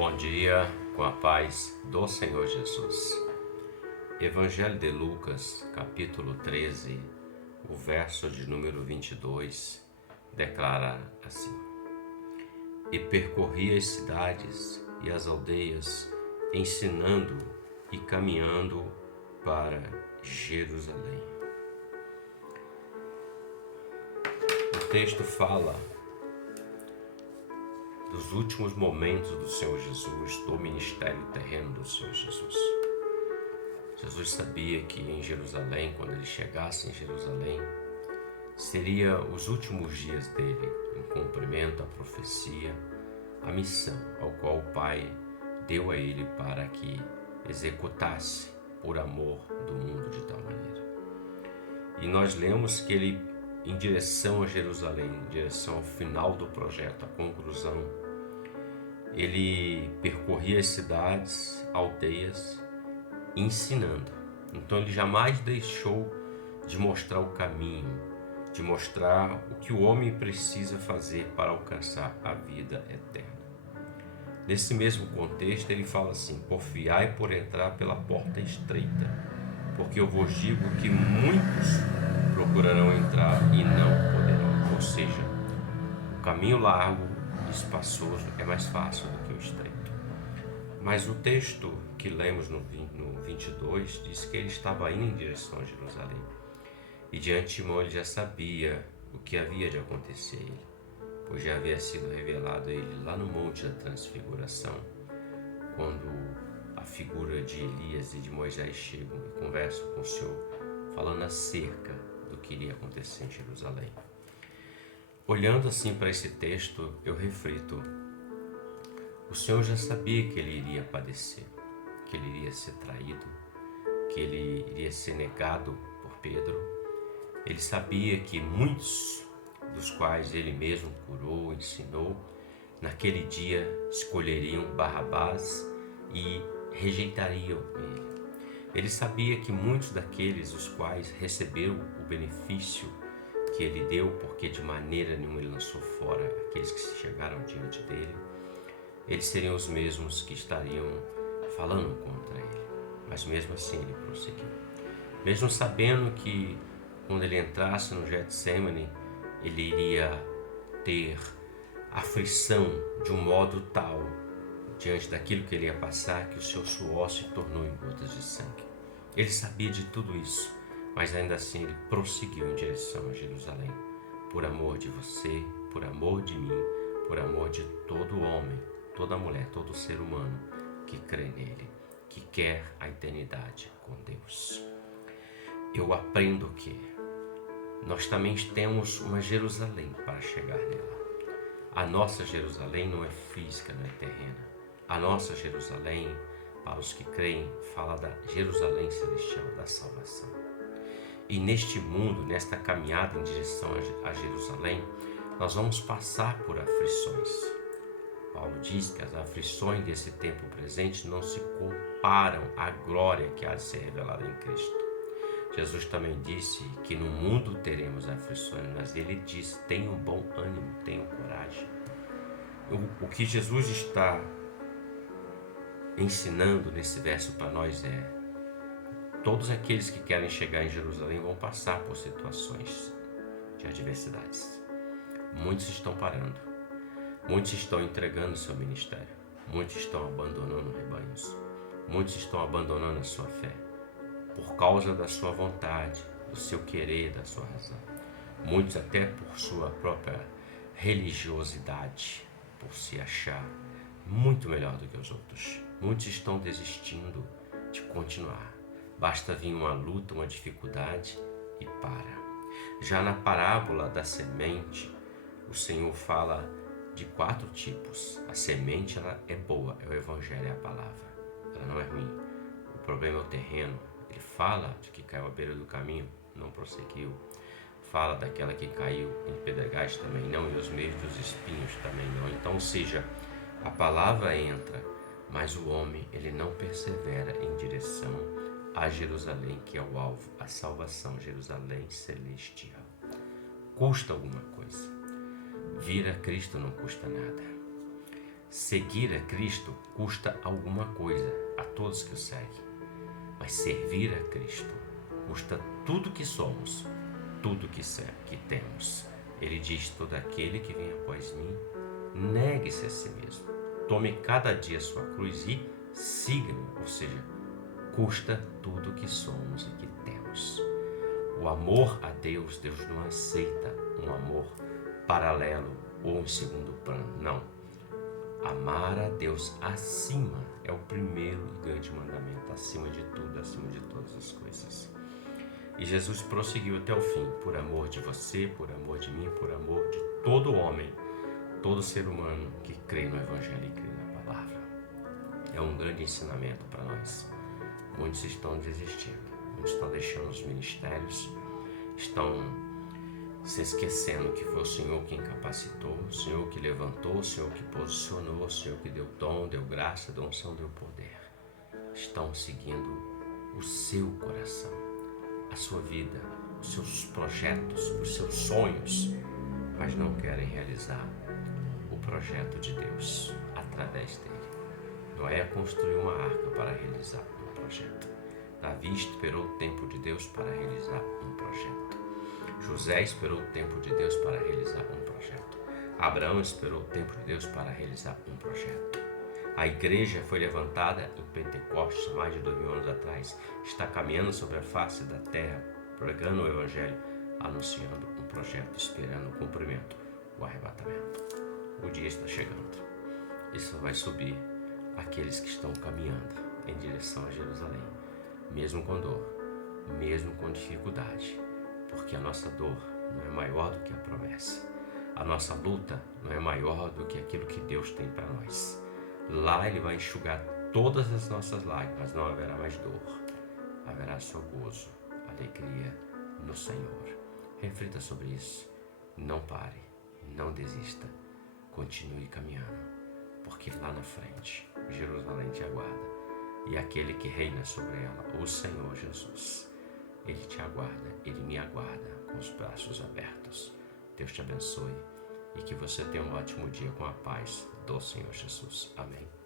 Bom dia, com a paz do Senhor Jesus. Evangelho de Lucas, capítulo 13, o verso de número 22, declara assim: E percorria as cidades e as aldeias, ensinando e caminhando para Jerusalém. O texto fala dos últimos momentos do Senhor Jesus, do ministério terreno do Senhor Jesus. Jesus sabia que em Jerusalém, quando ele chegasse em Jerusalém, seria os últimos dias dele, em cumprimento à profecia, a missão ao qual o Pai deu a ele para que executasse por amor do mundo de tal maneira. E nós lemos que ele, em direção a Jerusalém, em direção ao final do projeto, à conclusão, ele percorria as cidades, aldeias, ensinando. Então ele jamais deixou de mostrar o caminho, de mostrar o que o homem precisa fazer para alcançar a vida eterna. Nesse mesmo contexto ele fala assim: porfiai por entrar pela porta estreita, porque eu vos digo que muitos procurarão entrar e não poderão. Ou seja, o caminho largo e espaçoso é mais fácil do que o estreito. Mas o texto que lemos no 22 diz que ele estava indo em direção a Jerusalém. E de antemão ele já sabia o que havia de acontecer a ele, pois já havia sido revelado a ele lá no Monte da Transfiguração, quando a figura de Elias e de Moisés chegam e conversam com o Senhor, falando acerca do que iria acontecer em Jerusalém. Olhando assim para esse texto, eu reflito: o Senhor já sabia que ele iria padecer, que ele iria ser traído, que ele iria ser negado por Pedro. Ele sabia que muitos dos quais ele mesmo curou, ensinou, naquele dia escolheriam Barrabás e rejeitariam ele. Ele sabia que muitos daqueles os quais receberam o benefício que ele deu, porque de maneira nenhuma ele lançou fora aqueles que chegaram diante dele, eles seriam os mesmos que estariam falando contra ele. Mas mesmo assim ele prosseguiu. Mesmo sabendo que quando ele entrasse no Getsemane, ele iria ter aflição de um modo tal diante daquilo que ele ia passar, que o seu suor se tornou em gotas de sangue. Ele sabia de tudo isso, mas ainda assim ele prosseguiu em direção a Jerusalém, por amor de você, por amor de mim, por amor de todo homem, toda mulher, todo ser humano que crê nele, que quer a eternidade com Deus. Eu aprendo que nós também temos uma Jerusalém para chegar nela. A nossa Jerusalém não é física, não é terrena. A nossa Jerusalém, para os que creem, fala da Jerusalém celestial, da salvação. E neste mundo, nesta caminhada em direção a Jerusalém, nós vamos passar por aflições. Paulo diz que as aflições desse tempo presente não se comparam à glória que há de ser revelada em Cristo. Jesus também disse que no mundo teremos aflições, mas ele diz: tenham bom ânimo, tenham coragem. O que Jesus está ensinando nesse verso para nós é: todos aqueles que querem chegar em Jerusalém vão passar por situações de adversidades. Muitos estão parando, muitos estão entregando seu ministério, muitos estão abandonando rebanhos, muitos estão abandonando a sua fé, por causa da sua vontade, do seu querer, da sua razão. Muitos até por sua própria religiosidade, por se achar muito melhor do que os outros. Muitos estão desistindo de continuar. Basta vir uma luta, uma dificuldade e para. Já na parábola da semente, o Senhor fala de 4 tipos. A semente, ela é boa, é o Evangelho, é a palavra. Ela não é ruim. O problema é o terreno. Ele fala de que caiu à beira do caminho, não prosseguiu. Fala daquela que caiu em pedregais também não, e os meios dos espinhos também não. Então, ou seja, a palavra entra, mas o homem, ele não persevera em direção a Jerusalém, que é o alvo, a salvação, Jerusalém celestial. Custa alguma coisa. Vir a Cristo não custa nada. Seguir a Cristo custa alguma coisa a todos que o seguem, mas servir a Cristo custa tudo que somos, tudo que temos. Ele diz: todo aquele que vem após mim, negue-se a si mesmo, tome cada dia a sua cruz e siga-me. Ou seja, custa tudo que somos e que temos. O amor a Deus, Deus não aceita um amor paralelo ou em segundo plano, não. Amar a Deus acima é o primeiro e grande mandamento, acima de tudo, acima de todas as coisas. E Jesus prosseguiu até o fim, por amor de você, por amor de mim, por amor de todo homem, todo ser humano que crê no Evangelho e crê na palavra. É um grande ensinamento para nós. Muitos estão desistindo, muitos estão deixando os ministérios, estão se esquecendo que foi o Senhor quem capacitou, o Senhor que levantou, o Senhor que posicionou, o Senhor que deu dom, deu graça, deu unção, deu poder. Estão seguindo o seu coração, a sua vida, os seus projetos, os seus sonhos, mas não querem realizar o projeto de Deus através dele. Noé construiu uma arca para realizar um projeto. Davi esperou o tempo de Deus para realizar um projeto. José esperou o tempo de Deus para realizar um projeto. Abraão esperou o tempo de Deus para realizar um projeto. A igreja foi levantada em Pentecostes, mais de 2000 anos atrás. Está caminhando sobre a face da terra, pregando o Evangelho, anunciando um projeto, esperando o cumprimento, o arrebatamento. O dia está chegando. E só vai subir aqueles que estão caminhando em direção a Jerusalém, mesmo com dor, mesmo com dificuldade, porque a nossa dor não é maior do que a promessa. A nossa luta não é maior do que aquilo que Deus tem para nós. Lá Ele vai enxugar todas as nossas lágrimas, não haverá mais dor, haverá só gozo, alegria no Senhor. Reflita sobre isso, não pare, não desista, continue caminhando, porque lá na frente Jerusalém te aguarda, e aquele que reina sobre ela, o Senhor Jesus, Ele te aguarda, Ele me aguarda com os braços abertos. Deus te abençoe e que você tenha um ótimo dia com a paz do Senhor Jesus. Amém.